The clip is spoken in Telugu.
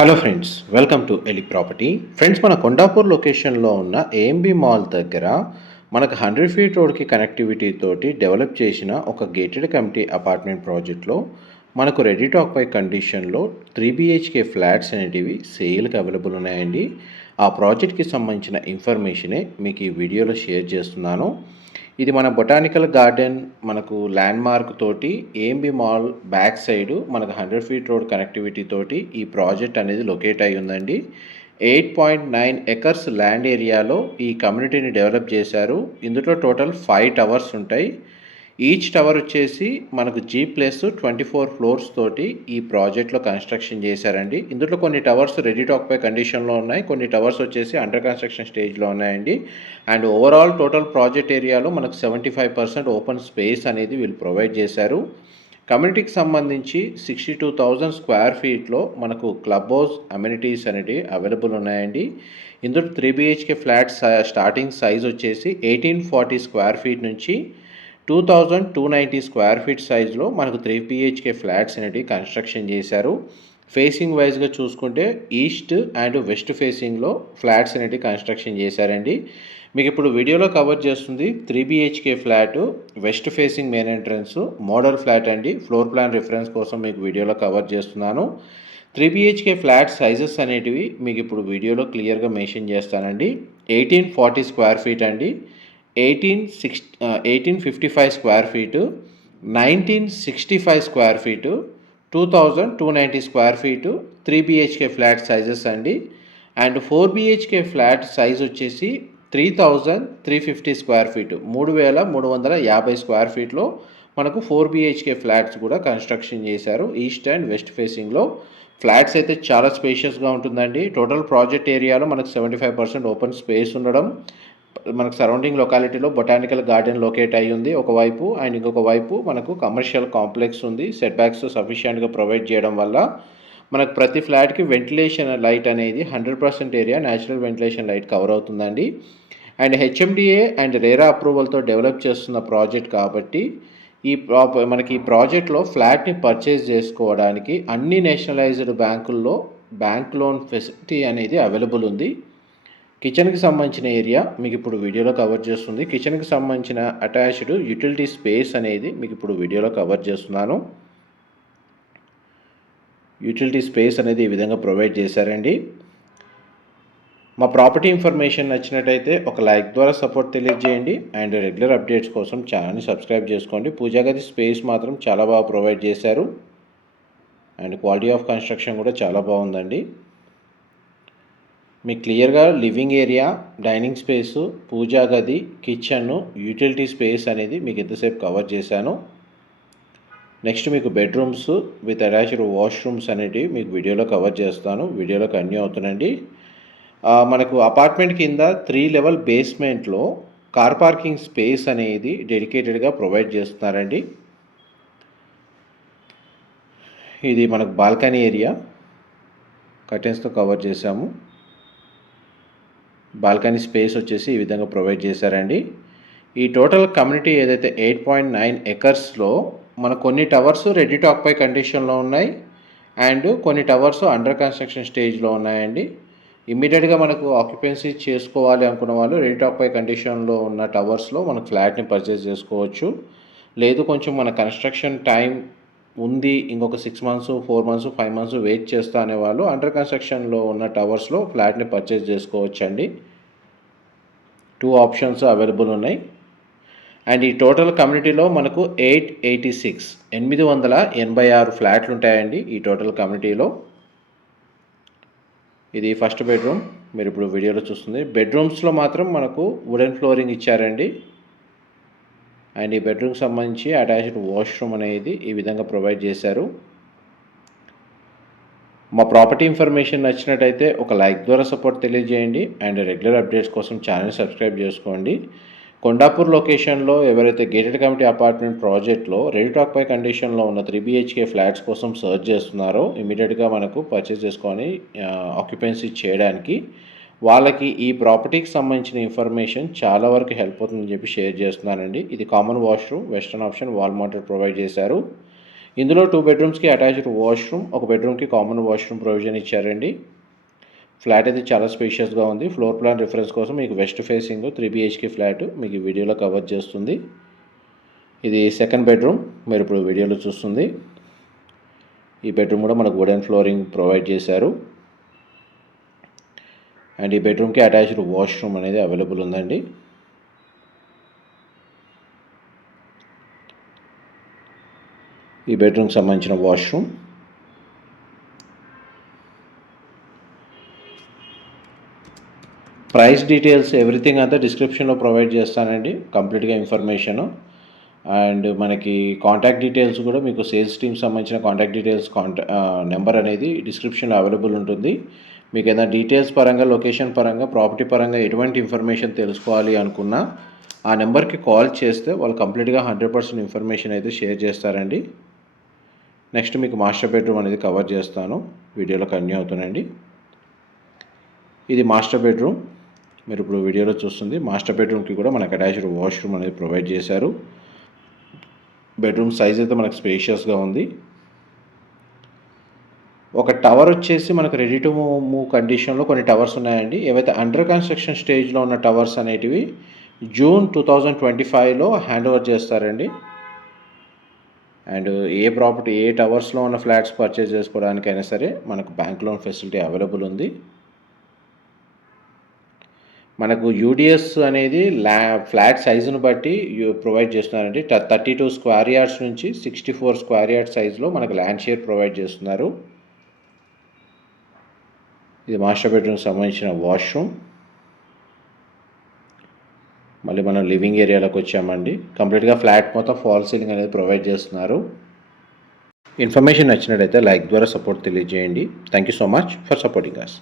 Hello friends, welcome to Eli property. Friends, మన కొండాపూర్ లొకేషన్లో ఉన్న ఏఎంబి మాల్ దగ్గర మనకు 100 ఫీట్ రోడ్కి కనెక్టివిటీ తోటి డెవలప్ చేసిన ఒక గేటెడ్ కమిటీ అపార్ట్మెంట్ ప్రాజెక్ట్లో మనకు రెడీ టు ఆక్యుపై కండిషన్లో 3 బిహెచ్కే ఫ్లాట్స్ అనేటివి సేల్కి అవైలబుల్ ఉన్నాయండి. ఆ ప్రాజెక్ట్కి సంబంధించిన ఇన్ఫర్మేషనే మీకు ఈ వీడియోలో షేర్ చేస్తున్నాను. ఇది మన బొటానికల్ గార్డెన్ మనకు ల్యాండ్ మార్క్ తోటి ఏఎంబి మాల్ బ్యాక్ సైడ్ మనకు 100 ఫీట్ రోడ్ కనెక్టివిటీ తోటి ఈ ప్రాజెక్ట్ అనేది లొకేట్ అయి ఉందండి. 8.9 ఎకర్స్ ల్యాండ్ ఏరియాలో ఈ కమ్యూనిటీని డెవలప్ చేశారు. ఇందులో టోటల్ 5 టవర్స్ ఉంటాయి. ఈచ్ టవర్ వచ్చేసి మనకు G+24 ఫ్లోర్స్ తోటి ఈ ప్రాజెక్ట్లో కన్స్ట్రక్షన్ చేశారండి. ఇందులో కొన్ని టవర్స్ రెడీ టు ఆక్యుపై కండిషన్లో ఉన్నాయి, కొన్ని టవర్స్ వచ్చేసి అండర్ కన్స్ట్రక్షన్ స్టేజ్లో ఉన్నాయండి. అండ్ ఓవరాల్ టోటల్ ప్రాజెక్ట్ ఏరియాలో మనకు 75% ఓపెన్ స్పేస్ అనేది వీళ్ళు ప్రొవైడ్ చేశారు. కమ్యూనిటీకి సంబంధించి 62,000 స్క్వేర్ ఫీట్లో మనకు క్లబ్ హౌస్ అమ్యూనిటీస్ అనేవి అవైలబుల్ ఉన్నాయండి. ఇందులో 3 బిహెచ్కే ఫ్లాట్ స్టార్టింగ్ సైజ్ వచ్చేసి 1840 స్క్వేర్ ఫీట్ నుంచి 2290 స్క్వేర్ ఫీట్ సైజులో మనకు 3 బిహెచ్కే ఫ్లాట్స్ అనేవి కన్స్ట్రక్షన్ చేశారు. ఫేసింగ్ వైజ్గా చూసుకుంటే ఈస్ట్ అండ్ వెస్ట్ ఫేసింగ్లో ఫ్లాట్స్ అనేవి కన్స్ట్రక్షన్ చేశారండి. మీకు ఇప్పుడు వీడియోలో కవర్ చేస్తుంది 3 BHK flat, west facing main entrance, model flat అండి. ఫ్లోర్ ప్లాన్ రిఫరెన్స్ కోసం మీకు వీడియోలో కవర్ చేస్తున్నాను. 3 బిహెచ్కే ఫ్లాట్ సైజెస్ అనేటివి మీకు ఇప్పుడు వీడియోలో క్లియర్గా మెన్షన్ చేస్తానండి. 1840 స్క్వేర్ ఫీట్ అండి, 1855 square feet, 1965 square feet, 2290 square feet 3 BHK flat sizes అండి. అండ్ 4 బిహెచ్కే ఫ్లాట్ సైజ్ వచ్చేసి 3350 స్క్వేర్ ఫీటు, 3350 స్క్వేర్ ఫీట్లో మనకు 4 బిహెచ్కే ఫ్లాట్స్ కూడా కన్స్ట్రక్షన్ చేశారు. ఈస్ట్ అండ్ వెస్ట్ ఫేసింగ్లో ఫ్లాట్స్ అయితే చాలా స్పేషియస్గా ఉంటుందండి. టోటల్ ప్రాజెక్ట్ ఏరియాలో మనకు 75% ఓపెన్ స్పేస్ ఉండడం, మనకు సరౌండింగ్ లొకాలిటీలో బొటానికల్ గార్డెన్ లొకేట్ అయ్యి ఉంది ఒకవైపు, అండ్ ఇంకొక వైపు మనకు కమర్షియల్ కాంప్లెక్స్ ఉంది. సెట్ బ్యాక్స్ సఫిషియెంట్గా ప్రొవైడ్ చేయడం వల్ల మనకు ప్రతి ఫ్లాట్కి వెంటిలేషన్ లైట్ అనేది 100% area natural ventilation light cover అవుతుందండి. అండ్ హెచ్ఎండిఏ అండ్ రేరా అప్రూవల్తో డెవలప్ చేస్తున్న ప్రాజెక్ట్ కాబట్టి మనకి ఈ ప్రాజెక్ట్లో ఫ్లాట్ని పర్చేజ్ చేసుకోవడానికి అన్ని నేషనలైజ్డ్ బ్యాంకుల్లో బ్యాంక్ లోన్ ఫెసిలిటీ అనేది అవైలబుల్ ఉంది. కిచెన్కి సంబంధించిన ఏరియా మీకు ఇప్పుడు వీడియోలో కవర్ చేస్తుంది. కిచెన్కి సంబంధించిన అటాచ్డ్ యూటిలిటీ స్పేస్ అనేది మీకు ఇప్పుడు వీడియోలో కవర్ చేస్తున్నాను. యూటిలిటీ స్పేస్ అనేది ఈ విధంగా ప్రొవైడ్ చేశారండి. మా ప్రాపర్టీ ఇన్ఫర్మేషన్ నచ్చినట్టయితే ఒక లైక్ ద్వారా సపోర్ట్ తెలియజేయండి. అండ్ రెగ్యులర్ అప్డేట్స్ కోసం ఛానల్ని సబ్స్క్రైబ్ చేసుకోండి. పూజా గది స్పేస్ మాత్రం చాలా బాగా ప్రొవైడ్ చేశారు. అండ్ క్వాలిటీ ఆఫ్ కన్స్ట్రక్షన్ కూడా చాలా బాగుందండి. మీకు క్లియర్గా లివింగ్ ఏరియా, డైనింగ్ స్పేసు, పూజా గది, కిచెన్, యూటిలిటీ స్పేస్ అనేది మీకు ఎంతసేపు కవర్ చేశాను. నెక్స్ట్ మీకు బెడ్రూమ్స్ విత్ అటాచ్డ్ వాష్రూమ్స్ అనేటివి మీకు వీడియోలో కవర్ చేస్తాను. వీడియోలో కంటిన్యూ అవుతుందండి. మనకు అపార్ట్మెంట్ కింద 3 లెవెల్ బేస్మెంట్లో కార్ పార్కింగ్ స్పేస్ అనేది డెడికేటెడ్గా ప్రొవైడ్ చేస్తున్నారండి. ఇది మనకు బాల్కనీ ఏరియా కర్టెన్స్తో కవర్ చేశాము. బాల్కనీ స్పేస్ వచ్చేసి ఈ విధంగా ప్రొవైడ్ చేశారండి. ఈ టోటల్ కమ్యూనిటీ ఏదైతే 8.9 ఎకర్స్లో మనకు కొన్ని టవర్స్ రెడీ టు ఆక్యుపై కండిషన్లో ఉన్నాయి, అండ్ కొన్ని టవర్స్ అండర్ కన్స్ట్రక్షన్ స్టేజ్లో ఉన్నాయండి. ఇమ్మీడియట్గా మనకు ఆక్యుపెన్సీ చేసుకోవాలి అనుకున్న వాళ్ళు రెడీ టు ఆక్యుపై కండిషన్లో ఉన్న టవర్స్లో మనకు ఫ్లాట్ని పర్చేస్ చేసుకోవచ్చు. లేదు కొంచెం మన కన్స్ట్రక్షన్ టైం ఉంది, ఇంకొక 6 మంత్స్, 4 మంత్స్, 5 మంత్స్ వెయిట్ చేస్తా అనేవాళ్ళు అండర్ కన్స్ట్రక్షన్లో ఉన్న టవర్స్లో ఫ్లాట్ని పర్చేస్ చేసుకోవచ్చు అండి. 2 ఆప్షన్స్ అవైలబుల్ ఉన్నాయి. అండ్ ఈ టోటల్ కమ్యూనిటీలో మనకు 886 ఫ్లాట్లు ఉంటాయండి ఈ టోటల్ కమ్యూనిటీలో. ఇది ఫస్ట్ బెడ్రూమ్ మీరు ఇప్పుడు వీడియోలో చూస్తుంది. బెడ్రూమ్స్లో మాత్రం మనకు వుడెన్ ఫ్లోరింగ్ ఇచ్చారండి. అండ్ ఈ బెడ్రూమ్కి సంబంధించి అటాచ్డ్ వాష్రూమ్ అనేది ఈ విధంగా ప్రొవైడ్ చేశారు. మా ప్రాపర్టీ ఇన్ఫర్మేషన్ నచ్చినట్టయితే ఒక లైక్ ద్వారా సపోర్ట్ తెలియజేయండి. అండ్ రెగ్యులర్ అప్డేట్స్ కోసం ఛానల్ సబ్స్క్రైబ్ చేసుకోండి. కొండాపూర్ లొకేషన్లో ఎవరైతే గేటెడ్ కమిటీ అపార్ట్మెంట్ ప్రాజెక్ట్లో రెడీ టు ఆక్యుపై కండిషన్లో ఉన్న 3 బిహెచ్కే ఫ్లాట్స్ కోసం సర్చ్ చేస్తున్నారో ఇమీడియట్గా మనకు పర్చేస్ చేసుకొని ఆక్యుపెన్సీ చేయడానికి వాళ్ళకి ఈ ప్రాపర్టీకి సంబంధించిన ఇన్ఫర్మేషన్ చాలా వరకు హెల్ప్ అవుతుందని చెప్పి షేర్ చేస్తున్నానండి. ఇది common washroom, western option, wall mounted provide చేశారు. ఇందులో 2 బెడ్రూమ్స్కి అటాచ్డ్ వాష్రూమ్, ఒక బెడ్రూమ్కి కామన్ వాష్రూమ్ ప్రొవిజన్ ఇచ్చారండి. ఫ్లాట్ అయితే చాలా స్పేషియస్గా ఉంది. ఫ్లోర్ ప్లాన్ రిఫరెన్స్ కోసం మీకు వెస్ట్ ఫేసింగ్ 3 BHK ఫ్లాట్ మీకు ఈ వీడియోలో కవర్ చేస్తుంది. ఇది సెకండ్ బెడ్రూమ్ మీరు ఇప్పుడు వీడియోలో చూస్తుంది. ఈ బెడ్రూమ్ కూడా మనకు వుడెన్ ఫ్లోరింగ్ ప్రొవైడ్ చేశారు. అండ్ ఈ బెడ్రూమ్కి అటాచ్డ్ వాష్రూమ్ అనేది అవైలబుల్ ఉందండి. ఈ బెడ్రూమ్కి సంబంధించిన వాష్రూమ్. ప్రైస్ డీటెయిల్స్ ఎవ్రీథింగ్ అంతా డిస్క్రిప్షన్లో ప్రొవైడ్ చేస్తానండి, కంప్లీట్గా ఇన్ఫర్మేషను. అండ్ మనకి కాంటాక్ట్ డీటెయిల్స్ కూడా మీకు సేల్స్ టీమ్ సంబంధించిన కాంటాక్ట్ డీటెయిల్స్ నెంబర్ అనేది డిస్క్రిప్షన్లో అవైలబుల్ ఉంటుంది. మీకు ఏదైనా డీటెయిల్స్ పరంగా, లొకేషన్ పరంగా, ప్రాపర్టీ పరంగా ఎటువంటి ఇన్ఫర్మేషన్ తెలుసుకోవాలి అనుకున్నా ఆ నెంబర్కి కాల్ చేస్తే వాళ్ళు కంప్లీట్గా 100% ఇన్ఫర్మేషన్ అయితే షేర్ చేస్తారండి. నెక్స్ట్ మీకు మాస్టర్ బెడ్రూమ్ అనేది కవర్ చేస్తాను, వీడియోలో కంటిన్యూ అవుతానండి. ఇది మాస్టర్ బెడ్రూమ్ మీరు ఇప్పుడు వీడియోలో చూస్తుంది. మాస్టర్ బెడ్రూమ్కి కూడా మనకు అటాచ్డ్ వాష్రూమ్ అనేది ప్రొవైడ్ చేశారు. బెడ్రూమ్ సైజ్ అయితే మనకు స్పేషియస్గా ఉంది. ఒక టవర్ వచ్చేసి మనకు రెడీ టు మూవ్ కండిషన్లో కొన్ని టవర్స్ ఉన్నాయండి. ఏవైతే అండర్ కన్స్ట్రక్షన్ స్టేజ్లో ఉన్న టవర్స్ అనేటివి జూన్ 2025లో హ్యాండ్ ఓవర్ చేస్తారండి. అండ్ ఏ టవర్స్లో ఉన్న ఫ్లాట్స్ పర్చేజ్ చేసుకోవడానికైనా సరే మనకు బ్యాంక్ లోన్ ఫెసిలిటీ అవైలబుల్ ఉంది. మనకు యూడిఎస్ అనేది ఫ్లాట్ సైజును బట్టి ప్రొవైడ్ చేస్తున్నారండి. 32 స్క్వేర్ యార్డ్స్ నుంచి 64 స్క్వేర్ యార్డ్ సైజులో మనకు ల్యాండ్ షేర్ ప్రొవైడ్ చేస్తున్నారు. ఇది మాస్టర్ బెడ్రూమ్కి సంబంధించిన వాష్రూమ్. మళ్ళీ మనం లివింగ్ ఏరియాలోకి వచ్చామండి. కంప్లీట్గా ఫ్లాట్ మొత్తం ఫాల్ సీలింగ్ అనేది ప్రొవైడ్ చేస్తున్నారు. ఇన్ఫర్మేషన్ నచ్చినట్లయితే లైక్ ద్వారా సపోర్ట్ తెలియజేయండి. Thank you so much for supporting us.